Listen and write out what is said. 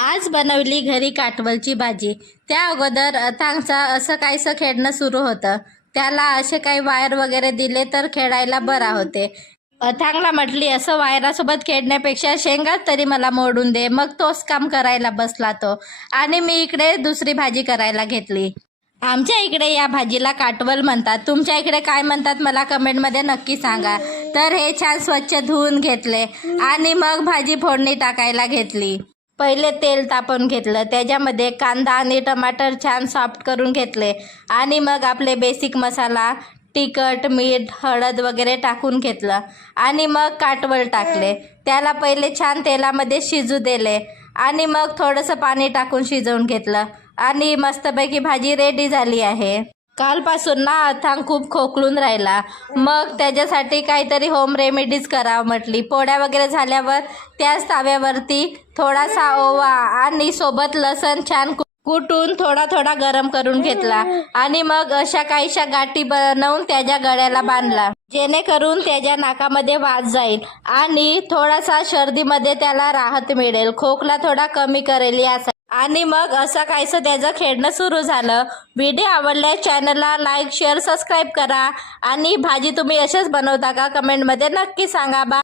आज बनवली घरी काटवलची भाजी। त्या अगोदर अथांगचा असं काहीसं खेळणं सुरू होतं। त्याला असे काही वायर वगैरे दिले तर खेळायला बरा होते। अथांगला म्हटली, असं वायरासोबत खेळण्यापेक्षा शेंगाच तरी मला मोडून दे। मग तोच काम करायला बसला तो आणि मी इकडे दुसरी भाजी करायला घेतली। आमच्या इकडे या भाजीला काटवल म्हणतात। तुमच्या इकडे काय म्हणतात मला कमेंटमध्ये नक्की सांगा। तर हे छान स्वच्छ धुवून घेतले आणि मग भाजी फोडणी टाकायला घेतली। पहिले तेल तापवून घेतलं, त्याच्यामध्ये कांदा आणि टमाटर छान सॉफ्ट करून घेतले आणि मग आपले बेसिक मसाला तिखट मीठ हळद वगैरे टाकून घेतलं आणि मग काटवल टाकले। त्याला पहिले छान तेलामध्ये शिजू दिले आणि मग थोडंसं पाणी टाकून शिजवून घेतलं आणि मस्तपैकी भाजी रेडी झाली आहे। कालपासून ना अथांग खूप खोकलून राहिला, मग त्याच्यासाठी काहीतरी होम रेमेडीज करावं म्हटली। पोळ्या वगैरे झाल्यावर त्याच ताव्यावरती थोडासा ओवा आणि सोबत लसण छान कुटून थोडा थोडा गरम करून घेतला आणि मग अशा काहीशा गाठी बनवून त्याच्या गळ्याला बांधला, जेणेकरून त्याच्या नाकामध्ये वास जाईल आणि थोडासा सर्दीमध्ये त्याला राहत मिळेल, खोकला थोडा कमी करेल यासाठी। आणि मग असं काहीसं त्याचं खेळणं सुरू झालं। व्हिडिओ आवडल्यास चॅनलला लाईक शेअर सबस्क्राईब करा आणि भाजी तुम्ही अशीच बनवता का कमेंटमध्ये नक्की सांगा।